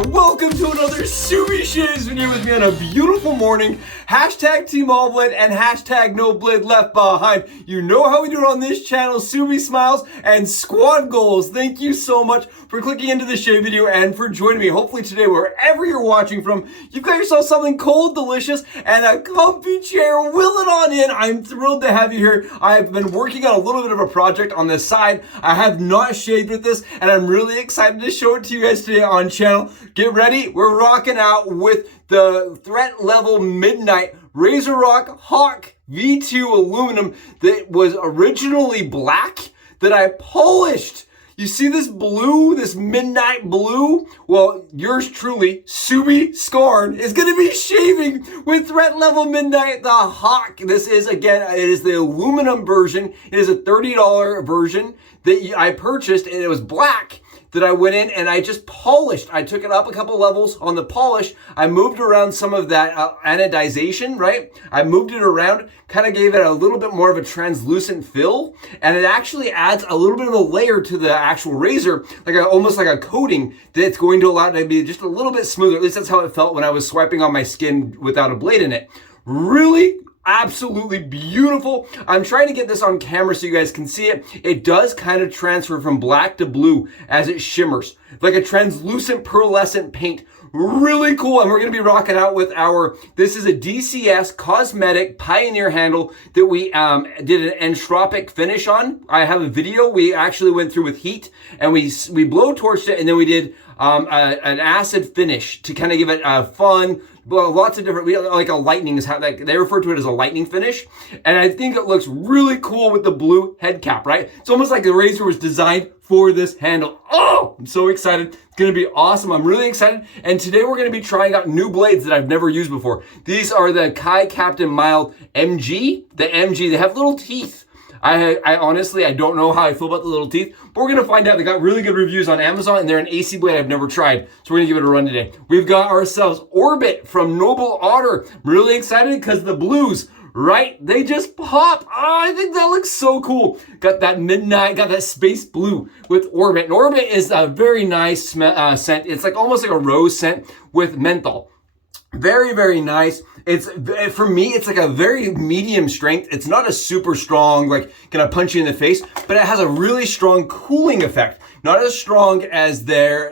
and welcome to another ACCOUTREMENTS video with me on a beautiful morning. Hashtag Team All Blade and hashtag No Blade Left Behind. You know how we do it on this channel, Subi Smiles and Squad Goals. Thank you so much for clicking into this shave video and for joining me. Hopefully today, wherever you're watching from, you've got yourself something cold, delicious, and a comfy chair. Will it on in. I'm thrilled to have you here. I've been working on a little bit of a project on the side. I have not shaved with this, and I'm really excited to show it to you guys today on channel. Get ready, we're rocking out with the threat level midnight Razorock Hawk V2 aluminum that was originally black that I polished. You see this blue, this midnight blue? Well, yours truly, Subi Scarn, is gonna be shaving with threat level midnight, the Hawk. This is, again, it is the aluminum version. It is a $30 version that I purchased, and it was black. That I went in and I just polished. I took it up a couple levels on the polish. I moved around some of that anodization, right? I moved it around, kind of gave it a little bit more of a translucent fill, and it actually adds a little bit of a layer to the actual razor, like almost like a coating that's going to allow it to be just a little bit smoother. At least that's how it felt when I was swiping on my skin without a blade in it. Really absolutely beautiful. I'm trying to get this on camera so you guys can see it. It does kind of transfer from black to blue as it shimmers, like a translucent pearlescent paint. Really cool. And we're going to be rocking out with this is a DCS Cosmetic Pioneer handle that we did an entropic finish on. I have a video. We actually went through with heat and we blowtorched it, and then we did an acid finish to kind of give it a fun, well, lots of different, like a lightning is how they refer to it as a lightning finish. And I think it looks really cool with the blue head cap, right? It's almost like the razor was designed for this handle. Oh, I'm so excited. It's going to be awesome. I'm really excited. And today we're going to be trying out new blades that I've never used before. These are the Kai Captain Mild MG. The MG, they have little teeth. I honestly, I don't know how I feel about the little teeth, but we're going to find out. They got really good reviews on Amazon, and they're an AC blade I've never tried. So we're going to give it a run today. We've got ourselves Orbit from Noble Otter. I'm really excited because the blues, right? They just pop. Oh, I think that looks so cool. Got that midnight, got that space blue with Orbit. And Orbit is a very nice scent. It's like almost like a rose scent with menthol. Very, very nice. For me, it's like a very medium strength. It's not a super strong, like gonna punch you in the face, but it has a really strong cooling effect. Not as strong as their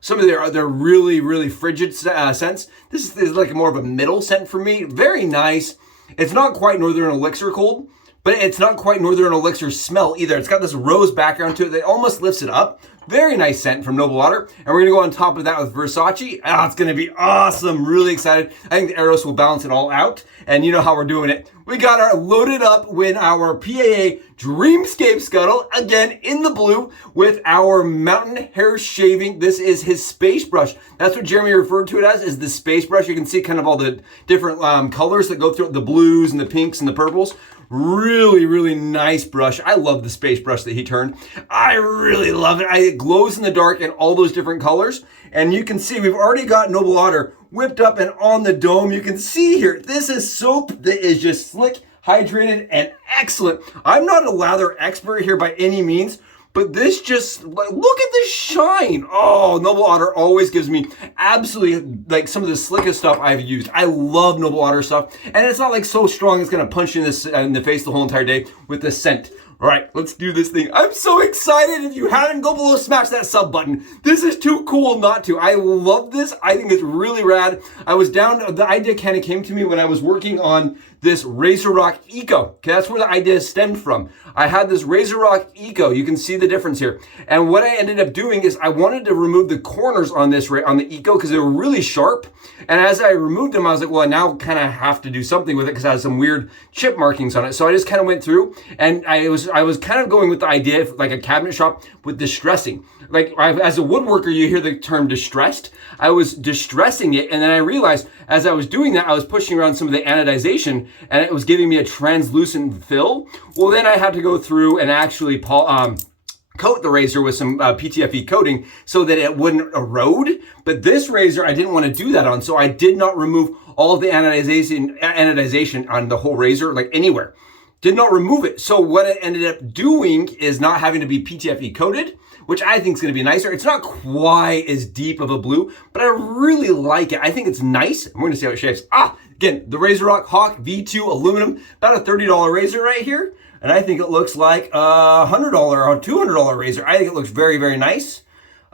some of their really, really frigid scents. This is like more of a middle scent for me. Very nice. It's not quite Northern Elixir cold, but it's not quite Northern Elixir smell either. It's got this rose background to it that almost lifts it up. Very nice scent from Noble Otter. And we're gonna go on top of that with Versace. Oh, it's gonna be awesome. Really excited. I think the Eros will balance it all out. And you know how we're doing it. We got our loaded up with our PAA Dreamscape Scuttle, again in the blue, with our Mountain Hare shaving. This is his space brush. That's what Jeremy referred to it as, is the space brush. You can see kind of all the different colors that go through it, the blues and the pinks and the purples. Really, really nice brush. I love the space brush that he turned. I really love it. It glows in the dark in all those different colors. And you can see we've already got Noble Otter whipped up and on the dome. You can see here, this is soap that is just slick, hydrated, and excellent. I'm not a lather expert here by any means, but this just, look at the shine. Oh, Noble Otter always gives me absolutely like some of the slickest stuff I've used. I love Noble Otter stuff. And it's not like so strong it's gonna punch you in the face the whole entire day with the scent. All right, let's do this thing. I'm so excited. If you haven't, go below, smash that sub button. This is too cool not to. I love this. I think it's really rad. I was down, the idea kind of came to me when I was working on this Razorock Eco. Okay, that's where the idea stemmed from. I had this Razorock Eco. You can see the difference here. And what I ended up doing is I wanted to remove the corners on this, on the Eco, because they were really sharp. And as I removed them, I was like, well, I now kind of have to do something with it because it has some weird chip markings on it. So I just kind of went through, and I was kind of going with the idea of like a cabinet shop with distressing. Like as a woodworker, you hear the term distressed. I was distressing it, and then I realized as I was doing that, I was pushing around some of the anodization, and it was giving me a translucent fill. Well, then I had to go through and actually coat the razor with some PTFE coating so that it wouldn't erode. But this razor, I didn't want to do that on, so I did not remove all of the anodization on the whole razor, like anywhere. Did not remove it. So what it ended up doing is not having to be PTFE coated, which I think is going to be nicer. It's not quite as deep of a blue, but I really like it. I think it's nice. We're going to see how it shaves. Again, the Razorock Hawk V2 aluminum, about a $30 razor right here. And I think it looks like a $100 or $200 razor. I think it looks very, very nice.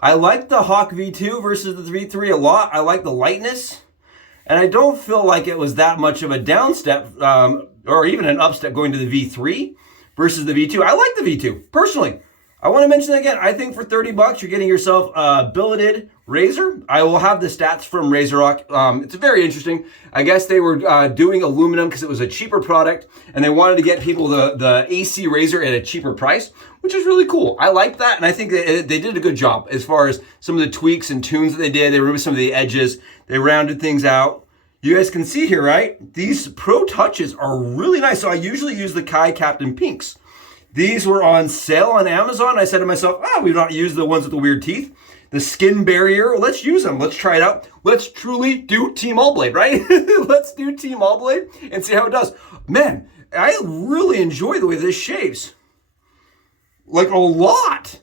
I like the Hawk V2 versus the V3 a lot. I like the lightness. And I don't feel like it was that much of a downstep or even an upstep going to the V3 versus the V2. I like the V2, personally. I want to mention that again. I think for 30 bucks, you're getting yourself a billeted razor. I will have the stats from Razorock. It's very interesting. I guess they were doing aluminum because it was a cheaper product, and they wanted to get people the AC razor at a cheaper price, which is really cool. I like that, and I think that they did a good job as far as some of the tweaks and tunes that they did. They removed some of the edges. They rounded things out. You guys can see here, right? These Pro Touches are really nice. So I usually use the Kai Captain Pinks. These were on sale on Amazon. I said to myself, we've not used the ones with the weird teeth. The skin barrier, let's use them. Let's try it out. Let's truly do Team All Blade, right? Let's do Team All Blade and see how it does. Man, I really enjoy the way this shaves. Like a lot.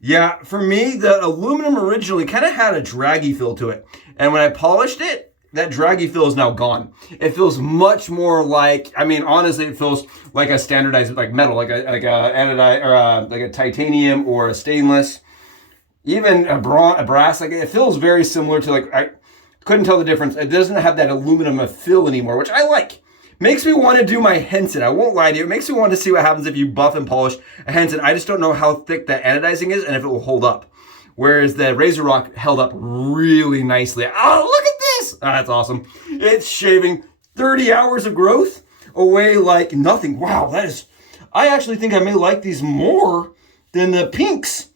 Yeah, for me, the aluminum originally kind of had a draggy feel to it. And when I polished it, that draggy feel is now gone. It feels much more like, honestly, it feels like a standardized like metal, like a anodized or like a titanium or a stainless, even a brass. Like it feels very similar to like I couldn't tell the difference. It doesn't have that aluminum feel anymore, which I like. Makes me want to do my Henson. I won't lie to you. It makes me want to see what happens if you buff and polish a Henson. I just don't know how thick that anodizing is and if it will hold up. Whereas the Razorock held up really nicely. Oh, look at this! That's awesome. It's shaving 30 hours of growth away like nothing. Wow, I actually think I may like these more than the pinks.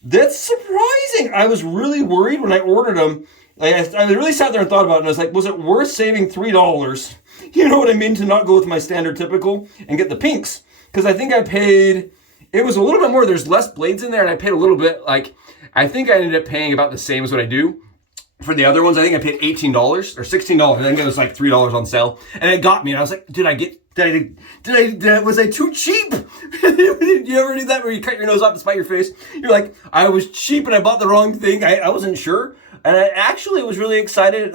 That's surprising. I was really worried when I ordered them. I really sat there and thought about it, and I was like, was it worth saving $3? You know what I mean? To not go with my standard typical and get the pinks. Because I think I paid, it was a little bit more. There's less blades in there, and I paid a little bit, I think I ended up paying about the same as what I do for the other ones. I think I paid $18 or $16. I think it was like $3 on sale. And it got me. And I was like, was I too cheap? Did you ever do that where you cut your nose off to spite your face? You're like, I was cheap and I bought the wrong thing. I wasn't sure. And I actually was really excited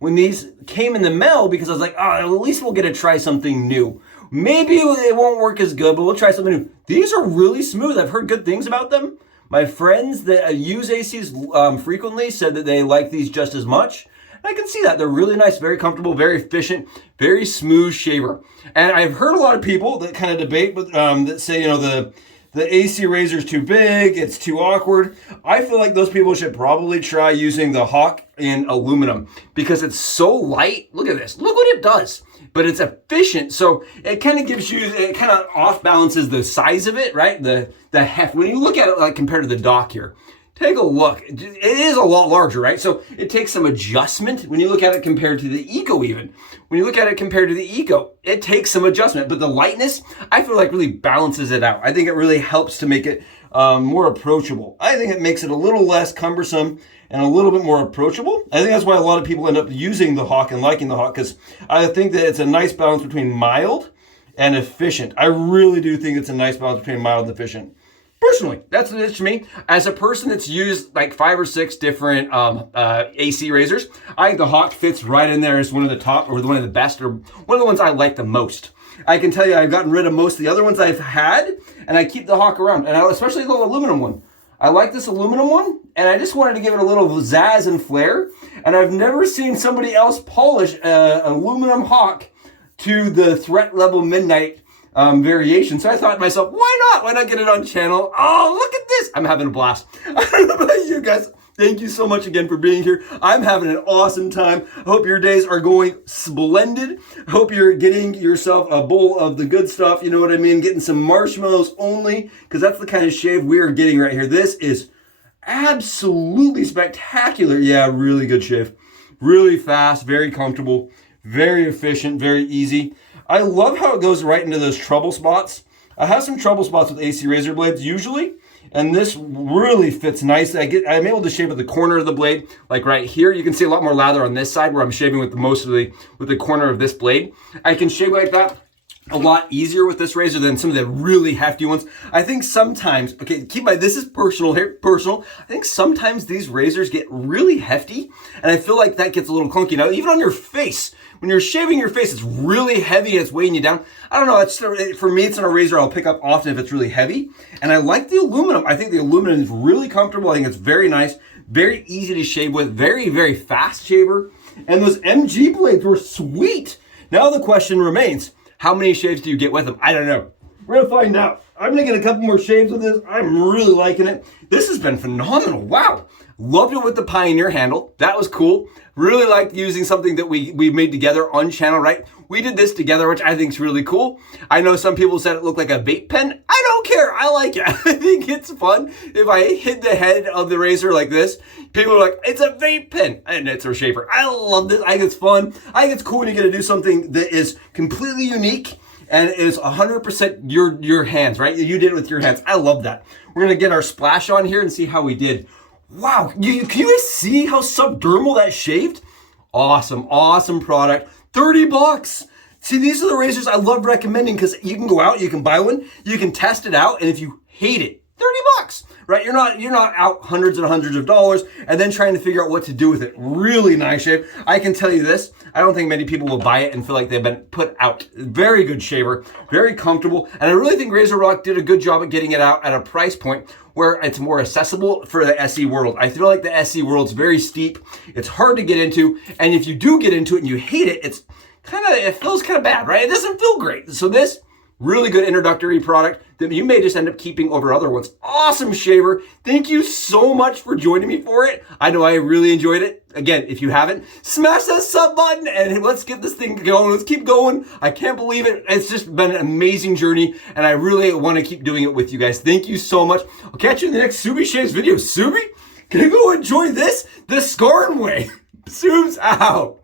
when these came in the mail because I was like, at least we'll get to try something new. Maybe it won't work as good, but we'll try something new. These are really smooth. I've heard good things about them. My friends that use ACs frequently said that they like these just as much. And I can see that. They're really nice, very comfortable, very efficient, very smooth shaver. And I've heard a lot of people that kind of debate, but that say, the AC razor is too big, it's too awkward. I feel like those people should probably try using the Hawk in aluminum because it's so light. Look at this. Look what it does. But it's efficient, so it kind of gives you, it kind of off balances the size of it, right? The heft. When you look at it like compared to the dock here, take a look. It is a lot larger, right? So it takes some adjustment when you look at it compared to the Eco even. When you look at it compared to the Eco, it takes some adjustment. But the lightness, I feel like really balances it out. I think it really helps to make it more approachable. I think it makes it a little less cumbersome and a little bit more approachable. I think that's why a lot of people end up using the Hawk and liking the Hawk because I think that it's a nice balance between mild and efficient. I really do think it's a nice balance between mild and efficient. Personally, that's what it is for me. As a person that's used like 5 or 6 different AC razors, I think the Hawk fits right in there as one of the top or one of the best or one of the ones I like the most. I can tell you I've gotten rid of most of the other ones I've had and I keep the Hawk around, and especially the aluminum one. I like this aluminum one, and I just wanted to give it a little zazz and flair, and I've never seen somebody else polish an aluminum Hawk to the threat level midnight variation. So I thought to myself, why not? Why not get it on channel? Oh, look at this. I'm having a blast. I don't know about you guys. Thank you so much again for being here. I'm having an awesome time. I hope your days are going splendid. I hope you're getting yourself a bowl of the good stuff. You know what I mean? Getting some marshmallows only, because that's the kind of shave we are getting right here. This is absolutely spectacular. Yeah, really good shave. Really fast, very comfortable, very efficient, very easy. I love how it goes right into those trouble spots. I have some trouble spots with AC razor blades usually, and this really fits nicely. I'm able to shave at the corner of the blade, like right here. You can see a lot more lather on this side where I'm shaving with the corner of this blade. I can shave like that a lot easier with this razor than some of the really hefty ones. I think sometimes, okay, keep in mind, this is personal here, personal. I think sometimes these razors get really hefty, and I feel like that gets a little clunky. Now, even on your face, when you're shaving your face, it's really heavy, it's weighing you down. I don't know, it's, for me, it's not a razor I'll pick up often if it's really heavy. And I like the aluminum. I think the aluminum is really comfortable. I think it's very nice, very easy to shave with, very, very fast shaver. And those MG blades were sweet. Now the question remains, how many shaves do you get with them? I don't know. We're gonna find out. I'm gonna get a couple more shaves with this. I'm really liking it. This has been phenomenal. Wow. Loved it with the Pioneer handle. That was cool. Really liked using something that we made together on channel, right? We did this together, which I think is really cool. I know some people said it looked like a vape pen. I don't care. I like it. I think it's fun. If I hid the head of the razor like this, people are like, it's a vape pen. And it's a shaver. I love this. I think it's fun. I think it's cool when you get to do something that is completely unique and is 100% your hands, right? You did it with your hands. I love that. We're going to get our splash on here and see how we did. Wow, can you guys see how subdermal that shaved? Awesome, awesome product. 30 bucks. See, these are the razors I love recommending because you can go out, you can buy one, you can test it out, and if you hate it, 30 bucks, right? You're not out hundreds and hundreds of dollars and then trying to figure out what to do with it. Really nice shave. I can tell you this, I don't think many people will buy it and feel like they've been put out. Very good shaver, very comfortable, and I really think Razorock did a good job at getting it out at a price point where it's more accessible for the SE world. I feel like the SE world's very steep, it's hard to get into, and if you do get into it and you hate it, it feels kind of bad, right? It doesn't feel great. So this, really good introductory product that you may just end up keeping over other ones. Awesome shaver. Thank you so much for joining me for it. I know I really enjoyed it. Again, if you haven't, smash that sub button and let's get this thing going. Let's keep going. I can't believe it. It's just been an amazing journey and I really want to keep doing it with you guys. Thank you so much. I'll catch you in the next Subi Shaves video. Subi, can you go enjoy this? The Scarn way. Subs out.